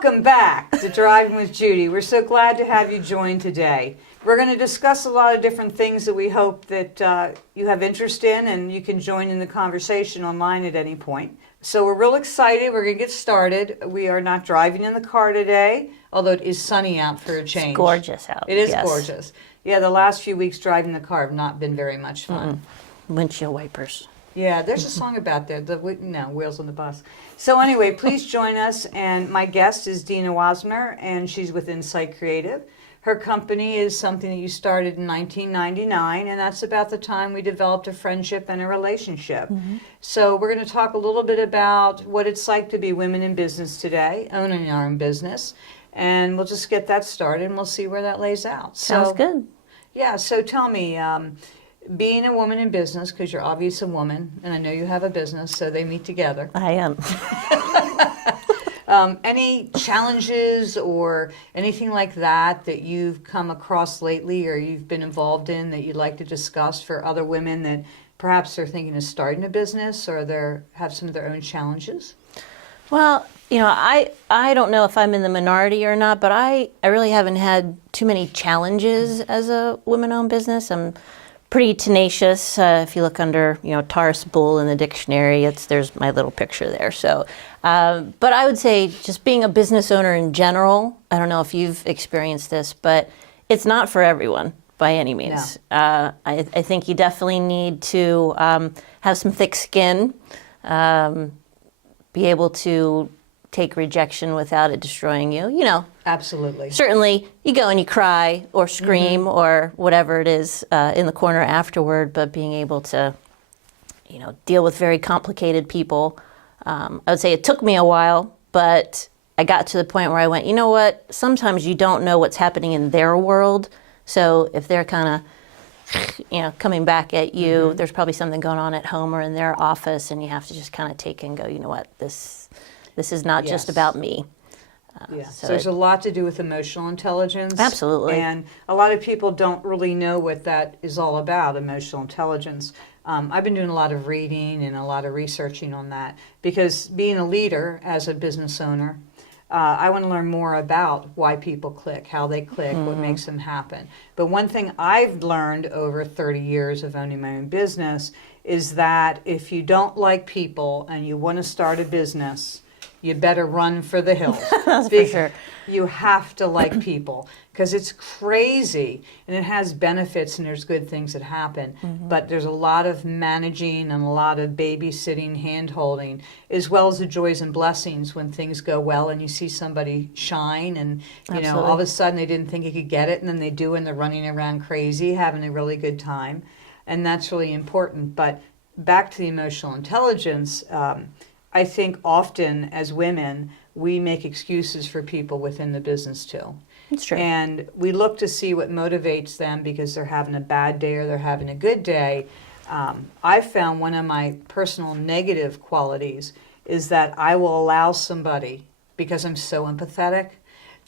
Welcome back to Driving with Judy. We're so glad to have you join today. We're going to discuss a lot of different things that we hope that you have interest in, and you can join in the conversation online at any point. So we're real excited. We're going to get started. We are not driving in the car today, although it is sunny out for a change. It's gorgeous out. It is gorgeous. Yeah, the last few weeks driving the car have not been very much fun. Windshield wipers. Yeah, there's a song about that. Wheels on the Bus. So anyway, please join us. And my guest is Dina Wasmer, and she's with Incite Creative. Her company is something that you started in 1999, and that's about the time we developed a friendship and a relationship. So we're going to talk a little bit about what it's like to be women in business today, owning our own business, and we'll just get that started, and we'll see where that lays out. Sounds good. Yeah, so tell me, being a woman in business, because you're obviously a woman, and I know you have a business, so they meet together. I am. Any challenges or anything like that that you've come across lately or you've been involved in that you'd like to discuss for other women that perhaps they're thinking of starting a business or they have some of their own challenges? Well, you know, I don't know if I'm in the minority or not, but I really haven't had too many challenges as a women-owned business. I'm pretty tenacious. If you look under, Taurus Bull in the dictionary, there's my little picture there. So, but I would say just being a business owner in general, I don't know if you've experienced this, but it's not for everyone by any means. No. I think you definitely need to have some thick skin, be able to take rejection without it destroying you. Absolutely. Certainly, you go and you cry or scream or whatever it is in the corner afterward, but being able to, deal with very complicated people. I would say it took me a while, but I got to the point where I went, you know what? Sometimes you don't know what's happening in their world. So if they're kind of, coming back at you, there's probably something going on at home or in their office, and you have to just kind of take and go, you know what? This is not just about me. So there's a lot to do with emotional intelligence. Absolutely. And a lot of people don't really know what that is all about, emotional intelligence. I've been doing a lot of reading and a lot of researching on that because being a leader as a business owner, I want to learn more about why people click, how they click, what makes them happen. But one thing I've learned over 30 years of owning my own business is that if you don't like people and you want to start a business, you better run for the hills. That's for sure. You have to like people because it's crazy and it has benefits and there's good things that happen. But there's a lot of managing and a lot of babysitting, hand-holding, as well as the joys and blessings when things go well and you see somebody shine and, all of a sudden they didn't think you could get it and then they do and they're running around crazy, having a really good time. And that's really important. But back to the emotional intelligence, I think often as women, we make excuses for people within the business too. It's true. And we look to see what motivates them because they're having a bad day or they're having a good day. I found one of my personal negative qualities is that I will allow somebody, because I'm so empathetic,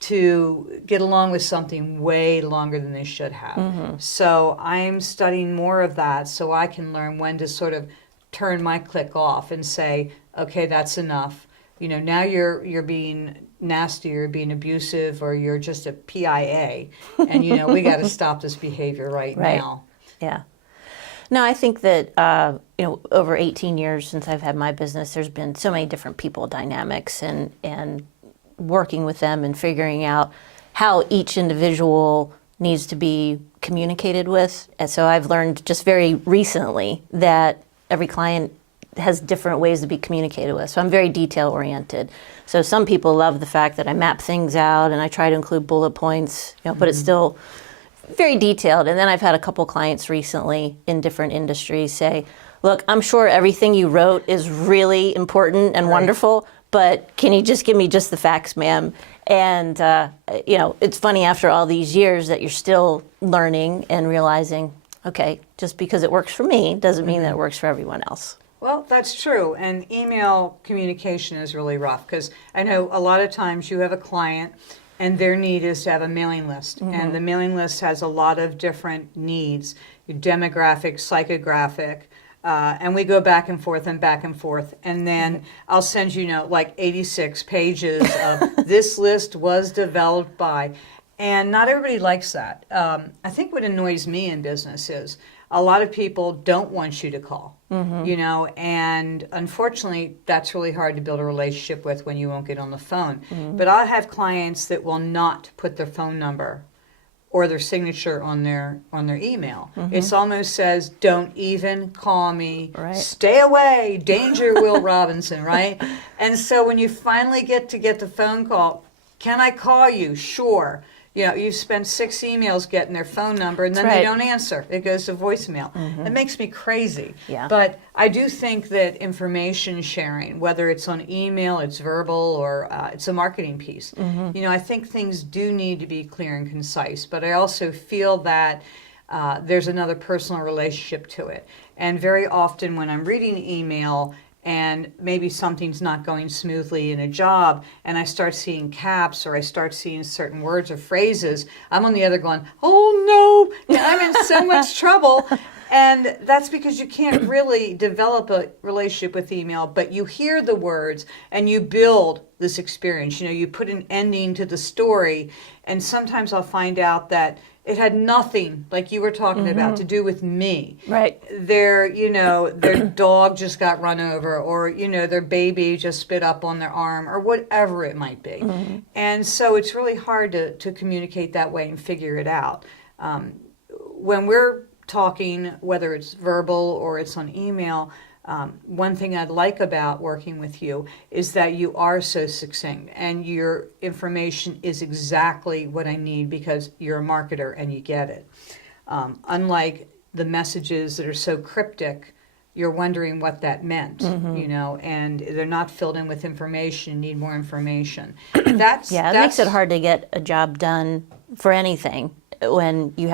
to get along with something way longer than they should have. So I'm studying more of that so I can learn when to sort of turn my click off and say, okay, that's enough. Now you're being nasty or being abusive or you're just a PIA. And, we got to stop this behavior right now. Yeah. No, I think that, over 18 years since I've had my business, there's been so many different people dynamics and working with them and figuring out how each individual needs to be communicated with. And so I've learned just very recently that every client has different ways to be communicated with. So I'm very detail oriented. So some people love the fact that I map things out and I try to include bullet points, but it's still very detailed. And then I've had a couple clients recently in different industries say, look, I'm sure everything you wrote is really important and wonderful, but can you just give me just the facts, ma'am? And, it's funny after all these years that you're still learning and realizing, okay, just because it works for me doesn't mean that it works for everyone else. Well, that's true. And email communication is really rough because I know a lot of times you have a client and their need is to have a mailing list. And the mailing list has a lot of different needs, demographic, psychographic, and we go back and forth and back and forth. And then I'll send you, like 86 pages of this list was developed by. And not everybody likes that. I think what annoys me in business is a lot of people don't want you to call, and unfortunately, that's really hard to build a relationship with when you won't get on the phone. But I have clients that will not put their phone number or their signature on their email. It almost says, "Don't even call me. Right. Stay away. Danger, Will Robinson." Right? And so when you finally get the phone call, "Can I call you?" "Sure." You've spent 6 emails getting their phone number, and then they don't answer. It goes to voicemail. It makes me crazy. Yeah. But I do think that information sharing, whether it's on email, it's verbal, or it's a marketing piece, I think things do need to be clear and concise. But I also feel that there's another personal relationship to it. And very often when I'm reading email, and maybe something's not going smoothly in a job, and I start seeing caps or I start seeing certain words or phrases, I'm on the other going, "Oh no, I'm in so much trouble." And that's because you can't really develop a relationship with email, but you hear the words and you build this experience. You put an ending to the story, and sometimes I'll find out that it had nothing, like you were talking about, to do with me. Right. Their dog just got run over, or, their baby just spit up on their arm, or whatever it might be. And so it's really hard to communicate that way and figure it out. When we're talking, whether it's verbal or it's on email, one thing I'd like about working with you is that you are so succinct and your information is exactly what I need because you're a marketer and you get it. Unlike the messages that are so cryptic, you're wondering what that meant, and they're not filled in with information, you need more information. It makes it hard to get a job done for anything when you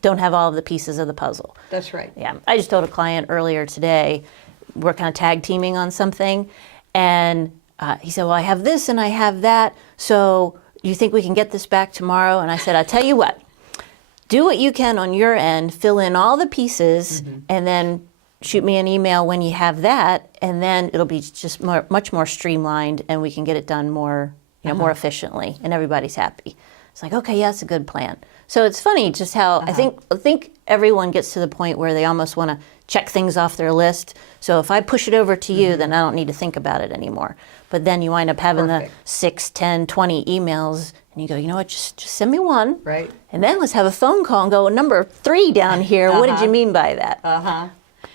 don't have all of the pieces of the puzzle. That's right. Yeah. I just told a client earlier today, we're kind of tag teaming on something, and he said, "Well, I have this and I have that, so you think we can get this back tomorrow?" And I said, "I'll tell you what, do what you can on your end, fill in all the pieces, and then shoot me an email when you have that, and then it'll be just much more streamlined, and we can get it done more, more efficiently, and everybody's happy." It's like, okay, yeah, that's a good plan. So it's funny just how I think everyone gets to the point where they almost want to check things off their list. So if I push it over to you, then I don't need to think about it anymore. But then you wind up having the 6, 10, 20 emails, and you go, "You know what, just send me one. Right. And then let's have a phone call and go, number 3 down here. What did you mean by that?"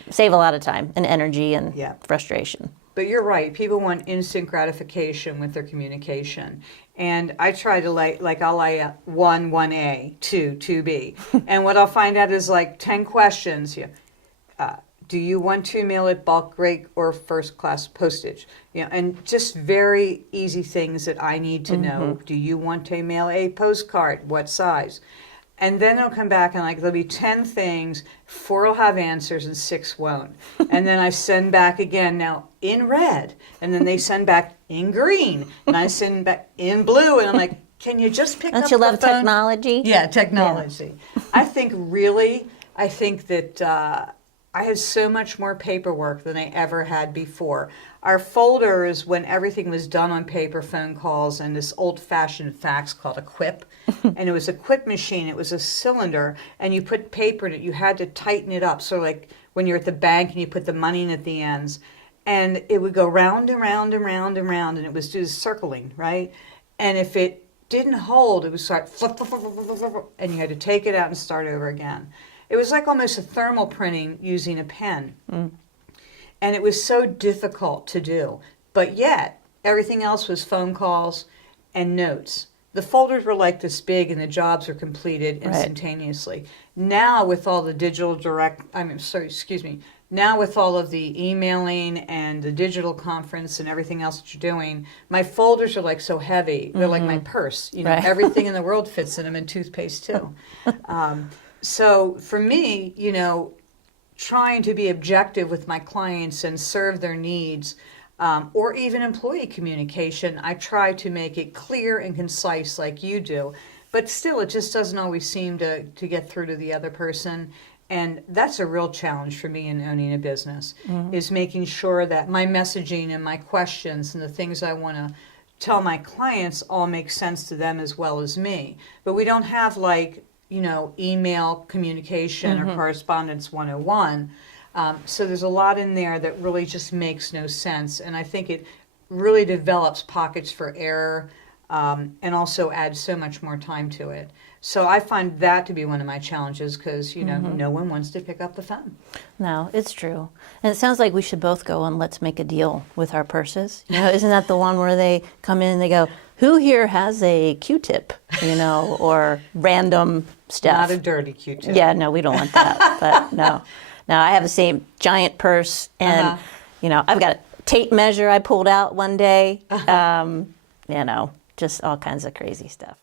Save a lot of time and energy and frustration. But you're right. People want instant gratification with their communication. And I try to I'll lay 1A, 2B. And what I'll find out is 10 questions. Do you want to mail it bulk rate or first class postage? And just very easy things that I need to know. Do you want to mail a postcard? What size? And then it'll come back and there'll be 10 things, 4 will have answers and 6 won't. And then I send back again now in red, and then they send back in green, and I send back in blue, and I'm like, "Can you just pick up the phone?" Don't you love technology? Yeah, technology. Yeah. I think that I have so much more paperwork than I ever had before. Our folders, when everything was done on paper, phone calls, and this old-fashioned fax called a quip, and it was a quip machine. It was a cylinder, and you put paper in it. You had to tighten it up. So when you're at the bank and you put the money in at the ends, and it would go round and round and round and round, and it was just circling, right? And if it didn't hold, it would start flip, flip, flip, flip, flip, flip, and you had to take it out and start over again. It was like almost a thermal printing using a pen. And it was so difficult to do. But yet, everything else was phone calls and notes. The folders were like this big and the jobs were completed instantaneously. Right. Now with all the now with all of the emailing and the digital conference and everything else that you're doing, my folders are so heavy. They're like my purse. Everything in the world fits in them, and toothpaste too. So for me, trying to be objective with my clients and serve their needs, or even employee communication, I try to make it clear and concise like you do. But still, it just doesn't always seem to get through to the other person. And that's a real challenge for me in owning a business, is making sure that my messaging and my questions and the things I want to tell my clients all make sense to them as well as me. But we don't have like, email communication or correspondence 101. So there's a lot in there that really just makes no sense. And I think it really develops pockets for error, and also adds so much more time to it. So I find that to be one of my challenges because, no one wants to pick up the phone. No, it's true. And it sounds like we should both go on Let's Make a Deal with our purses. Isn't that the one where they come in and they go, who here has a Q-tip, or random stuff? Not a dirty Q-tip. Yeah, no, we don't want that. But no, I have the same giant purse and, I've got a tape measure I pulled out one day, just all kinds of crazy stuff.